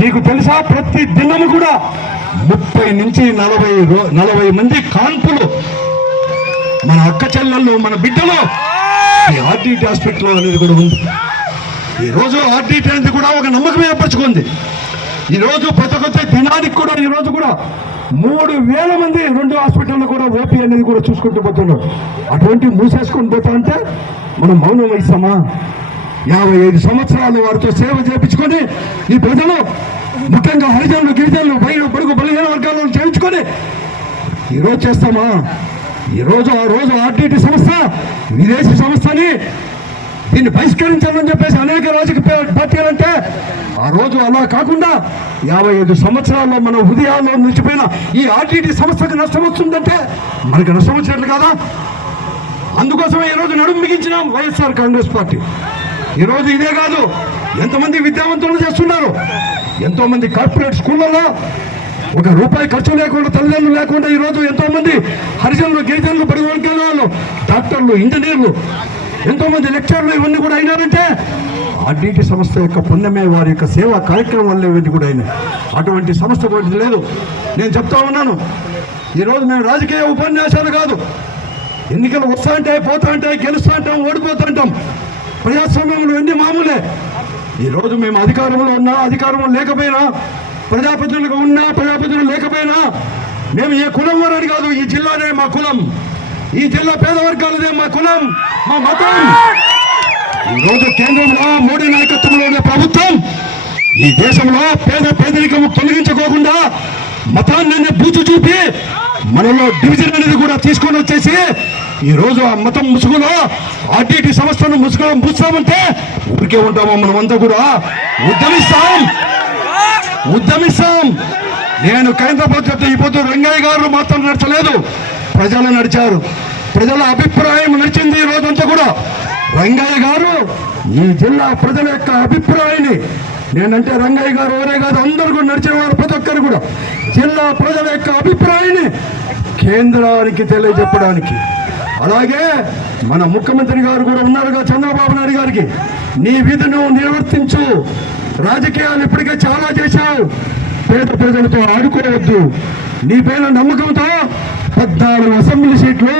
మీకు తెలుసా, ప్రతి దినము కూడా 30 నుంచి 40 మంది కాన్పులు మన అక్క చెల్లెళ్ళు, మన బిడ్డలు ఈ ఆర్డిటి హాస్పిటల్ అనేది కూడా ఉంది. ఈరోజు ఆర్డిటి అనేది కూడా ఒక నమ్మకం ఏర్పరచుకుంది. ఈరోజు ప్రతి ఒక్క దినానికి కూడా ఈరోజు కూడా 3000 మంది 2 హాస్పిటల్లో కూడా ఓపీ అనేది కూడా చూసుకుంటూ పోతున్నారు. అటువంటి మూసేసుకొని పోతా అంటే మనం మౌనం వహిస్తామా? 55 సంవత్సరాలు వారితో సేవ చేయించుకొని ఈ ప్రజలు, ముఖ్యంగా హరిజనులు, గిరిజనులు, బడుగు బలహీన వర్గాలను చేయించుకొని ఈరోజు చేస్తామా? ఈరోజు ఆ రోజు ఆర్డిటి సంస్థ విదేశీ సంస్థని దీన్ని బహిష్కరించాలని చెప్పేసి అనేక రాజకీయ పార్టీలంటే, ఆ రోజు అలా కాకుండా 55 సంవత్సరాల్లో మన హృదయాల్లో నిలిచిపోయిన ఈ ఆర్డిటి సంస్థకు నష్టం వస్తుందంటే మనకి నష్టం వచ్చినట్లు కాదా? అందుకోసమే ఈరోజు నడుము బిగించినాం వైఎస్ఆర్ కాంగ్రెస్ పార్టీ. ఈరోజు ఇదే కాదు, ఎంతమంది విద్యావంతులు చేస్తున్నారు, ఎంతో మంది కార్పొరేట్ స్కూళ్ళలో ₹1 ఖర్చు లేకుండా, తల్లిదండ్రులు లేకుండా ఈరోజు ఎంతో మంది హరిజనులు, గిరిజనులు, బడుగు వర్గాల డాక్టర్లు, ఇంజనీర్లు, ఎంతో మంది లెక్చర్లు ఇవన్నీ కూడా అయినారంటే ఆర్డిటి సంస్థ యొక్క పుణ్యమే, వారి యొక్క సేవా కార్యక్రమం వల్ల ఇవన్నీ కూడా అయినాయి. అటువంటి సంస్థ కూడా లేదు. నేను చెప్తా ఉన్నాను, ఈరోజు మేము రాజకీయ ఉపన్యాసాలు కాదు, ఎన్నికలు వస్తా ఉంటాయి, పోతా ఉంటాయి, గెలుస్తూ ఉంటాం, ఓడిపోతూ ఉంటాం. ప్రజాస్వామ్యంలో ఎన్ని మామూలే. ఈరోజు మేము అధికారంలో ఉన్నా, అధికారంలో లేకపోయినా, ప్రజాప్రతినిధులుగా ఉన్నా, ప్రజాప్రతినిధులు లేకపోయినా, మేము ఏ కులం వారని కాదు, ఈ జిల్లానే మా కులం, ఈ జిల్లా పేద వర్గాలదే మా కులం, మా మతం. ఈరోజు కేంద్రంలో మోడీ నాయకత్వంలో ఉండే ప్రభుత్వం ఈ దేశంలో పేదరికము తొలగించుకోకుండా మతాన్ని బూచు చూపి మనలో డివిజన్ అనేది కూడా తీసుకొని వచ్చేసి ఈరోజు ఆ మతం ముసుగులో ఆర్డిటి సంస్థను ముసుగుస్తామంటే ఊరికే ఉంటామో? మనమంతా కూడా ఉద్యమిస్తాం. నేను కేంద్ర ప్రభుత్వం ఈ పొద్దు రంగయ్య గారు మాత్రం నడచలేదు, ప్రజలు నడిచారు. ప్రజల అభిప్రాయం నడిచింది. ఈ రోజంతా కూడా రంగయ్య గారు ఈ జిల్లా ప్రజల యొక్క అభిప్రాయాన్ని, నేనంటే రంగయ్య గారు ఎవరే కాదు, అందరూ కూడా నడిచిన వారు ప్రతి ఒక్కరు కూడా జిల్లా ప్రజల యొక్క అభిప్రాయాన్ని కేంద్రానికి తెలియజెప్పడానికి, అలాగే మన ముఖ్యమంత్రి గారు కూడా ఉన్నారుగా, చంద్రబాబు నాయుడు గారికి, నీ విధును నిర్వర్తించు, రాజకీయాలు ఇప్పటికే చాలా చేశావు, పేద ప్రజలతో ఆడుకోవద్దు, నీ పైన నమ్మకంతో 14 అసెంబ్లీ సీట్లు,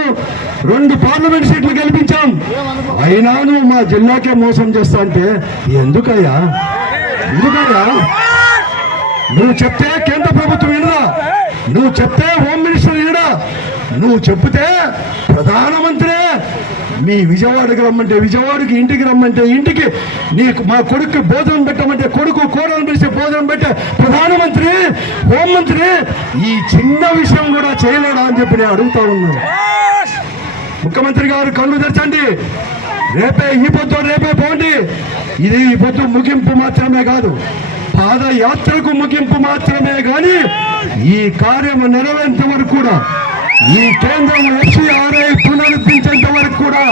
2 పార్లమెంట్ సీట్లు గెలిపించాం, అయినా నువ్వు మా జిల్లాకే మోసం చేస్తా అంటే ఎందుకయ్యా? నువ్వు చెప్తే కేంద్ర ప్రభుత్వం వినదా? నువ్వు చెప్తే హోమ్ మినిస్టర్ వినడా? నువ్వు చెప్తే ప్రధానమంత్రి మీ విజయవాడకి రమ్మంటే విజయవాడకి, ఇంటికి రమ్మంటే ఇంటికి, నీకు మా కొడుకు భోజనం పెట్టమంటే కొడుకు, కోడలు పిలిచి భోజనం పెట్టే ప్రధానమంత్రి, హోంమంత్రి ఈ చిన్న విషయం కూడా చేయలేడా అని చెప్పి నేను అడుగుతా ఉన్నాను. ముఖ్యమంత్రి గారు కళ్ళు తెరచండి, రేపే పోండి. ఇది ఈ పొద్దు ముగింపు మాత్రమే కాదు, పాదయాత్రకు ముగింపు మాత్రమే కానీ ఈ కార్యం నెరవేరేంత వరకు కూడా, ఈ కేంద్రం FCRA పునరుద్ధరించేంత వరకు కూడా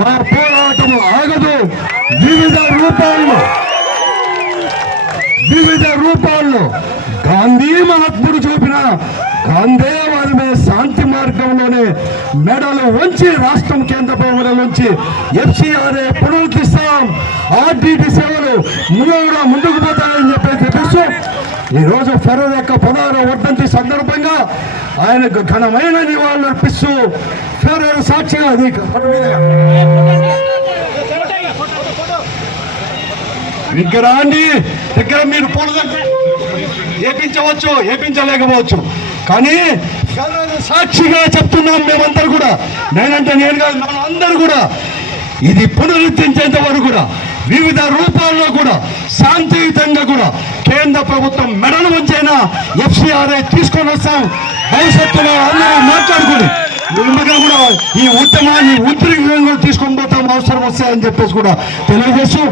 మా పోరాటం ఆగదు. వివిధ రూపాల్లో గాంధీ మహాత్ముడు చూపిన గాంధేయవాదమే శాంతి మార్గంలోనే మెడలు వంచి రాష్ట్రం కేంద్ర ప్రభుత్వం నుంచి FCRA పునరుద్ధరిస్తాం. ఆర్డిటి సేవలు కూడా ముందుకు పోతాయని చెప్పేసి తెలుసు. ఈరోజు ఫెర్రర్ యొక్క 16వ వర్ధంతి సందర్భంగా ఆయనకు ఘనమైన నివాళులు అర్పిస్తూ ఫెర్రర్ సాక్షిగా విగ్రహాన్ని దగ్గర మీరు ఏపించలేకపోవచ్చు, కానీ సాక్షిగా చెప్తున్నాం మేమందరూ కూడా, నేనంటే నేను కాదు, మనందరూ కూడా ఇది పునరుద్ధరించేంత వరకు కూడా వివిధ రూపాల్లో కూడా శాంతియుతంగా కూడా కేంద్ర ప్రభుత్వం మెడలు వంచైనా FCRA తీసుకొని వస్తాం. భవిష్యత్తులో అందరూ మాట్లాడుకుని కూడా ఈ ఉద్యమాన్ని ఉద్రిక్తంగా తీసుకొని పోతాం అవసరం వస్తాయని చెప్పేసి కూడా తెలియజేస్తూ